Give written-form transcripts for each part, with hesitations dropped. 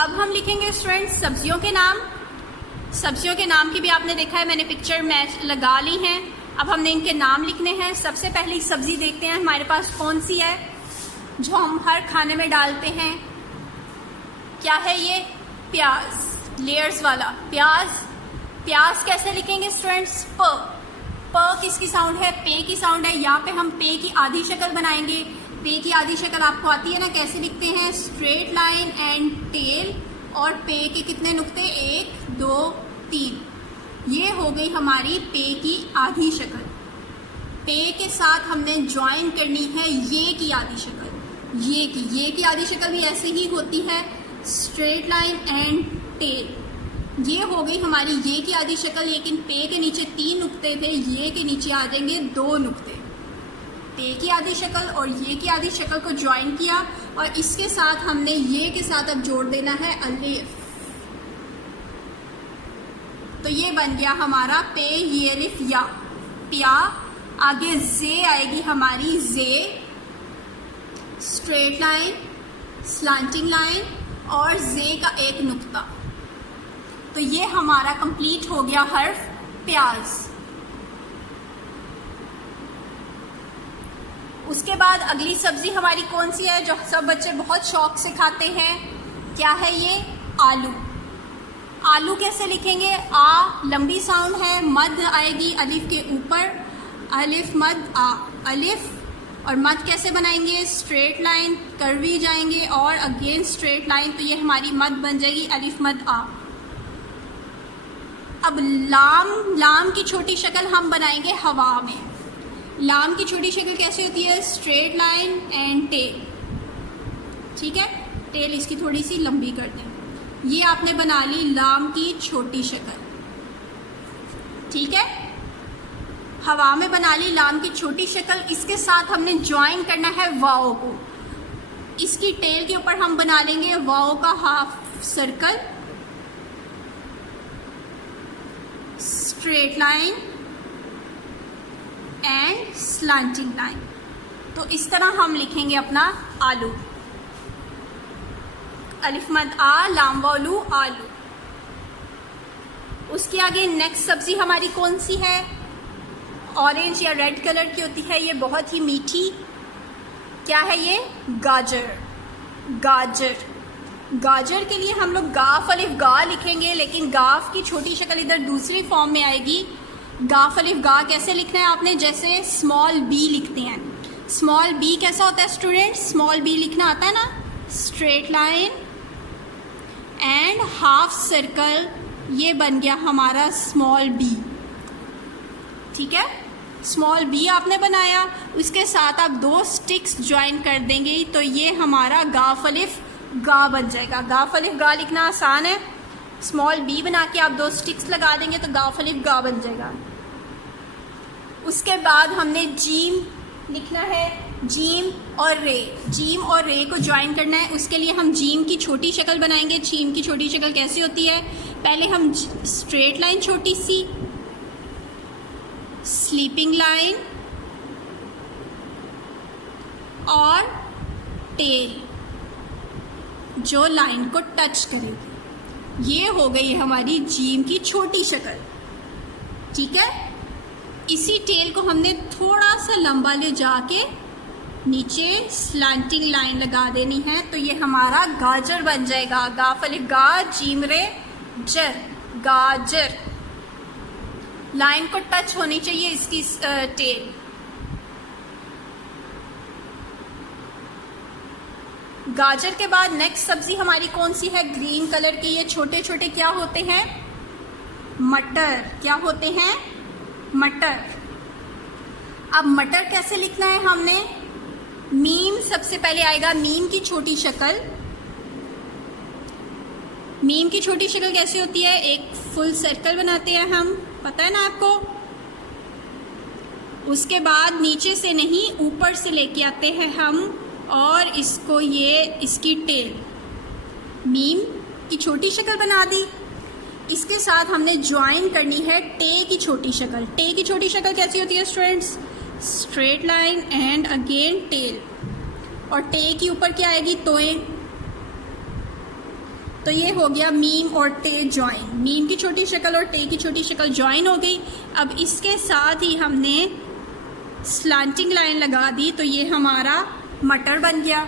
अब हम लिखेंगे स्टूडेंट्स सब्जियों के नाम। सब्जियों के नाम की भी आपने देखा है, मैंने पिक्चर मैच लगा ली हैं। अब हमने इनके नाम लिखने हैं। सबसे पहली सब्जी देखते हैं हमारे पास कौन सी है जो हम हर खाने में डालते हैं। क्या है ये? प्याज, लेयर्स वाला प्याज। प्याज कैसे लिखेंगे स्टूडेंट्स? प किसकी साउंड है? पे की साउंड है। यहाँ पे हम पे की आधी शक्ल बनाएंगे। पे की आधी शक्ल आपको आती है ना, कैसे लिखते हैं? Straight line and tail. और पे के कितने नुक्ते? 1 2 3। ये हो गई हमारी पे की आधी शक्ल। पे के साथ हमने ज्वाइन करनी है ये की आधी शक्ल। ये की आधी शक्ल भी ऐसे ही होती है, स्ट्रेट लाइन एंड टेल। ये हो गई हमारी ये की आधी शक्ल, लेकिन पे के नीचे 3 नुक्ते थे, ये के नीचे आ जाएंगे 2 नुक्ते। पे की आधी शक्ल और ये की आधी शक्ल को ज्वाइन किया और इसके साथ हमने ये के साथ अब जोड़ देना है अलिफ। तो ये बन गया हमारा पे ये अलिफ या प्या। आगे जे आएगी हमारी जे, स्ट्रेट लाइन, स्लांटिंग लाइन और जे का 1 नुक्ता। तो ये हमारा कंप्लीट हो गया हर्फ प्याज। उसके बाद अगली सब्जी हमारी कौन सी है जो सब बच्चे बहुत शौक से खाते हैं? क्या है ये? आलू। आलू कैसे लिखेंगे? आ लंबी साउंड है, मद आएगी अलिफ के ऊपर, अलिफ मद आ, अलिफ। और मद कैसे बनाएंगे? स्ट्रेट लाइन, कर्वी जाएंगे और अगेन स्ट्रेट लाइन। तो ये हमारी मद बन जाएगी अलिफ मद आ। अब लाम की छोटी शक्ल हम बनाएंगे हवा में। लाम की छोटी शक्ल कैसे होती है? Straight line and tail. ठीक है, टेल इसकी थोड़ी सी लंबी कर दें। ये आपने बना ली लाम की छोटी शक्ल। ठीक है, हवा में बना ली लाम की छोटी शक्ल। इसके साथ हमने ज्वाइन करना है वाओ को। इसकी टेल के ऊपर हम बना लेंगे वाओ का half circle, straight line and slanting line. तो इस तरह हम लिखेंगे अपना आलू। अलिफ मद आ, लाम वालू, आलू। उसके आगे नेक्स्ट सब्जी हमारी कौन सी है? ऑरेंज या रेड कलर की होती है, ये बहुत ही मीठी। क्या है ये? गाजर। गाजर, गाजर के लिए हम लोग गाफ अलिफ गा लिखेंगे, लेकिन गाफ की छोटी शक्ल इधर दूसरी फॉर्म में आएगी। गाफ अलिफ गा कैसे लिखना है आपने? जैसे स्मॉल बी लिखते हैं। स्मॉल बी कैसा होता है स्टूडेंट? स्मॉल बी लिखना आता है ना? Straight line and half circle. ये बन गया हमारा स्मॉल बी। ठीक है, स्मॉल बी आपने बनाया, उसके साथ आप 2 स्टिक्स ज्वाइन कर देंगे तो ये हमारा गाफ अलिफ गा बन जाएगा। गाफ अलिफ गा लिखना आसान है। स्मॉल बी बना के आप 2 स्टिक्स लगा देंगे तो गाफ अलिफ गा बन जाएगा। उसके बाद हमने जीम लिखना है, जीम और रे। जीम और रे को ज्वाइन करना है, उसके लिए हम जीम की छोटी शक्ल बनाएंगे। जीम की छोटी शक्ल कैसी होती है? पहले हम स्ट्रेट लाइन छोटी सी, स्लीपिंग लाइन और टेल जो लाइन को टच करेगी। ये हो गई हमारी जीम की छोटी शक्ल। ठीक है, इसी टेल को हमने थोड़ा सा लंबा ले जाके नीचे स्लांटिंग लाइन लगा देनी है, तो ये हमारा गाजर बन जाएगा। गाफ अलिफ गा, जीम रे जर, गाजर। लाइन को टच होनी चाहिए इसकी टेल। गाजर के बाद नेक्स्ट सब्जी हमारी कौन सी है? ग्रीन कलर की। ये छोटे छोटे क्या होते हैं? मटर। क्या होते हैं? मटर। अब मटर कैसे लिखना है हमने? मीम सबसे पहले आएगा, मीम की छोटी शक्ल। मीम की छोटी शक्ल कैसी होती है? एक फुल सर्कल बनाते हैं हम, पता है ना आपको। उसके बाद नीचे से नहीं, ऊपर से लेके आते हैं हम और इसको ये इसकी टेल, मीम की छोटी शक्ल बना दी। इसके साथ हमने ज्वाइन करनी है टे की छोटी शक्ल। टे की छोटी शक्ल कैसी होती है students? Straight line and again tail. और टे के ऊपर क्या आएगी? तोए। तो ये हो गया मीम और टे ज्वाइन, मीम की छोटी शक्ल और टे की छोटी शक्ल ज्वाइन हो गई। अब इसके साथ ही हमने स्लांटिंग लाइन लगा दी, तो ये हमारा मटर बन गया।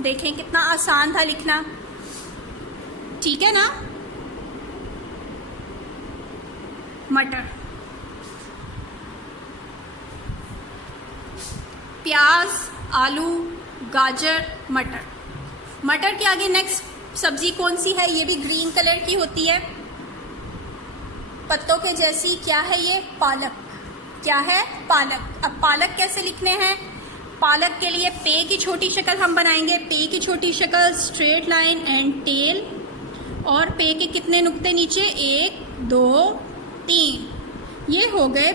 देखें कितना आसान था लिखना, ठीक है ना। मटर, प्याज, आलू, गाजर, मटर। मटर के आगे नेक्स्ट सब्जी कौन सी है? ये भी ग्रीन कलर की होती है, पत्तों के जैसी। क्या है ये? पालक। क्या है? पालक। अब पालक कैसे लिखने हैं? पालक के लिए पे की छोटी शक्ल हम बनाएंगे। पे की छोटी शक्ल स्ट्रेट लाइन एंड टेल, और पे के कितने नुक्ते नीचे? 1 2 3। ये हो गए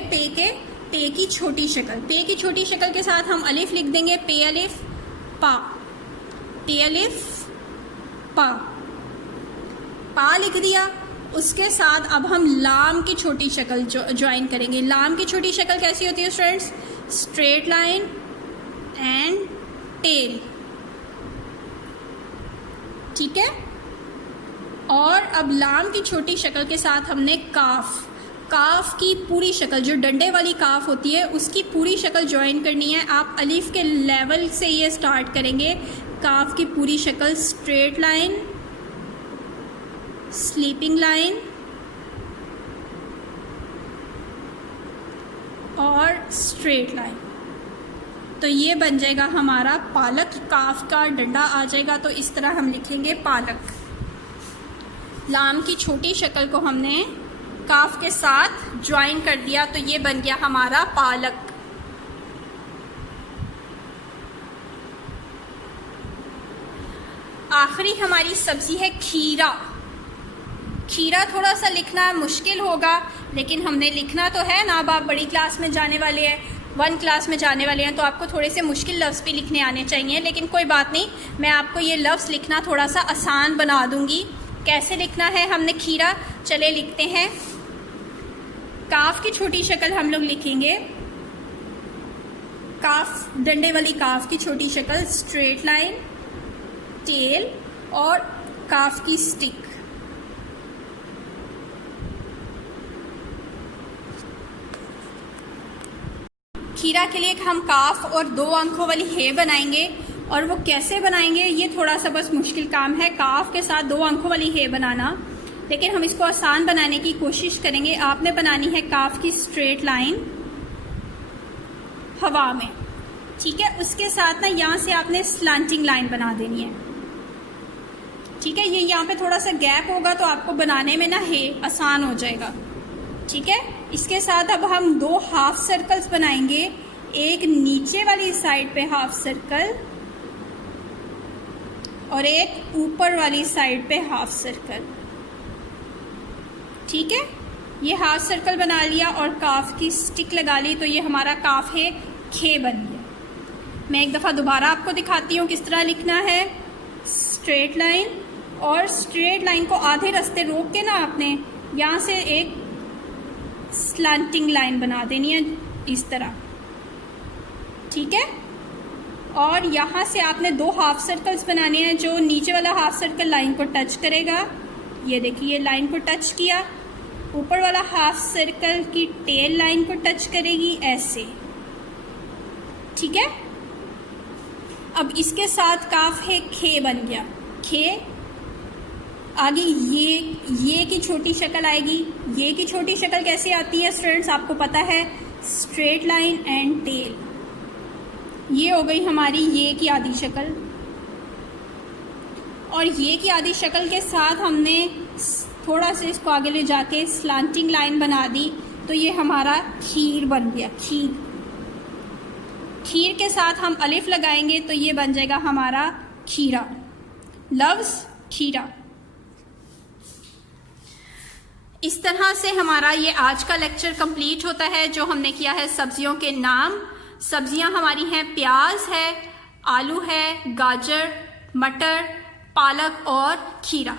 पे की छोटी शक्ल। पे की छोटी शक्ल के साथ हम अलिफ लिख देंगे, पे अलिफ पा, पे अलिफ पा, पा लिख दिया। उसके साथ अब हम लाम की छोटी शक्ल ज्वाइन करेंगे। लाम की छोटी शक्ल कैसी होती है students? Straight line and tail, ठीक है। और अब लाम की छोटी शक्ल के साथ हमने काफ, काफ की पूरी शक्ल, जो डंडे वाली काफ होती है उसकी पूरी शक्ल ज्वाइन करनी है। आप अलिफ के लेवल से ये स्टार्ट करेंगे। काफ की पूरी शक्ल स्ट्रेट लाइन, स्लीपिंग लाइन और स्ट्रेट लाइन, तो ये बन जाएगा हमारा पालक। काफ का डंडा आ जाएगा, तो इस तरह हम लिखेंगे पालक। लाम की छोटी शक्ल को हमने काफ के साथ ज्वाइन कर दिया, तो ये बन गया हमारा पालक। आखिरी हमारी सब्जी है खीरा। खीरा थोड़ा सा लिखना मुश्किल होगा, लेकिन हमने लिखना तो है ना। अब आप बड़ी क्लास में जाने वाले हैं, 1 क्लास में जाने वाले हैं, तो आपको थोड़े से मुश्किल लफ्ज़ भी लिखने आने चाहिए। लेकिन कोई बात नहीं, मैं आपको ये लफ्ज़ लिखना थोड़ा सा आसान बना दूंगी। कैसे लिखना है हमने खीरा? चले लिखते हैं। काफ की छोटी शक्ल हम लोग लिखेंगे, काफ डंडे वाली काफ की छोटी शक्ल स्ट्रेट लाइन, टेल और काफ की स्टिक। खीरा के लिए हम काफ और 2 अंकों वाली हे बनाएंगे, और वो कैसे बनाएंगे ये थोड़ा सा बस मुश्किल काम है, काफ के साथ 2 अंकों वाली हे बनाना। लेकिन हम इसको आसान बनाने की कोशिश करेंगे। आपने बनानी है काफ की स्ट्रेट लाइन हवा में, ठीक है। उसके साथ ना यहाँ से आपने स्लांटिंग लाइन बना देनी है, ठीक है। ये यहाँ पे थोड़ा सा गैप होगा, तो आपको बनाने में ना हे आसान हो जाएगा, ठीक है। इसके साथ अब हम 2 हाफ सर्कल्स बनाएंगे। एक नीचे वाली साइड पे हाफ सर्कल और एक ऊपर वाली साइड पे हाफ सर्कल, ठीक है। ये हाफ सर्कल बना लिया और काफ की स्टिक लगा ली, तो ये हमारा काफ है खे बन गया। मैं एक दफ़ा दोबारा आपको दिखाती हूँ किस तरह लिखना है। स्ट्रेट लाइन, और स्ट्रेट लाइन को आधे रास्ते रोक के ना आपने यहाँ से एक स्लांटिंग लाइन बना देनी है इस तरह, ठीक है। और यहाँ से आपने 2 हाफ सर्कल्स बनाने हैं, जो नीचे वाला हाफ सर्कल लाइन को टच करेगा। ये देखिए लाइन को टच किया, ऊपर वाला हाफ सर्कल की टेल लाइन को टच करेगी ऐसे, ठीक है। अब इसके साथ काफ है खे बन गया। खे आगे ये की छोटी शक्ल आएगी। ये की छोटी शक्ल कैसे आती है स्टूडेंट्स? आपको पता है, स्ट्रेट लाइन एंड टेल। ये हो गई हमारी ये की आधी शक्ल, और ये की आधी शक्ल के साथ हमने थोड़ा सा इसको आगे ले जाके स्लांटिंग लाइन बना दी, तो ये हमारा खीर बन गया। खीर, खीर के साथ हम अलिफ लगाएंगे, तो ये बन जाएगा हमारा खीरा। लफ्ज़ खीरा। इस तरह से हमारा ये आज का लेक्चर कंप्लीट होता है, जो हमने किया है सब्जियों के नाम। सब्जियां हमारी हैं, प्याज है, आलू है, गाजर, मटर, पालक और खीरा।